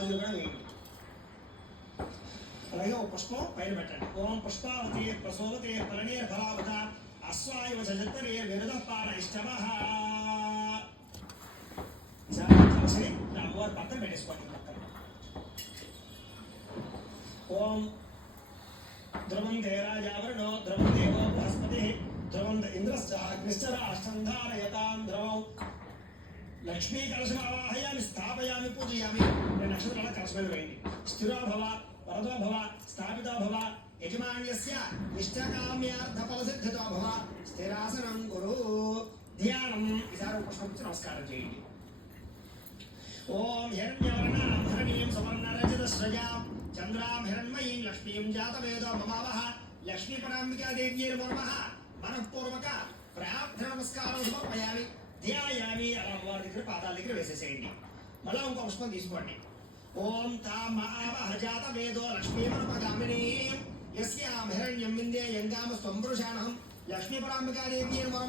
గాజులు కూడా వేయండి. అలాగే ఒక పుష్పం పైన పెట్టండి. ఓం పుష్పావతి ప్రసోవతే పరణీయ ఫలావత అశ్వాయువ చరిత్రే విరుదపాన ఇష్టమః. సరే అమ్మవారి పక్కన పెట్టేసుకోండి. పక్కన ఓం ధ్రువం దేరాజావరణో ధ్రువం దేవో బృహస్పతి ధ్రువం ఇంద్రశ్చాగ్నిశ్చ రాష్ట్రంధారయతాం ధ్రువం. లక్ష్మీ కలశమావాహయామి స్థాపయామి పూజయామి. నక్షత్రాల కలశమైన వేయండి. స్థిరో భవ వరదో భవ స్థాపితో భవ యజమాన్యస్య ఇష్టకామ్యార్థఫలసిద్ధితో భవ స్థిరాసనం కురు. ధ్యానం. ఈసారి పుష్పించి నమస్కారం చేయండి. ఓం హిరణ్యవర్ణాం హరణీయం సువర్ణరజతస్రజాం చంద్రాం హిరణ్మయీం లక్ష్మీం జాతవేదో మమావహ. లక్ష్మీపరాంబికాదేవ్యై నమః. మనఃపూర్వక ప్రార్థన నమస్కారం సమర్పయామి. ధ్యాయామి. అలా అమ్మవారి దగ్గర పాదాల దగ్గర వేసేసేయండి. మళ్ళా ఇంకో పుష్పం తీసుకోండి. ఓం తామావహ జాతవేదో లక్ష్మీమనపగామినీ యస్యాం హిరణ్యం విందే యంగామ స్వంపురుషాణం లక్ష్మీపరాంబికాదేవ్యై నమః.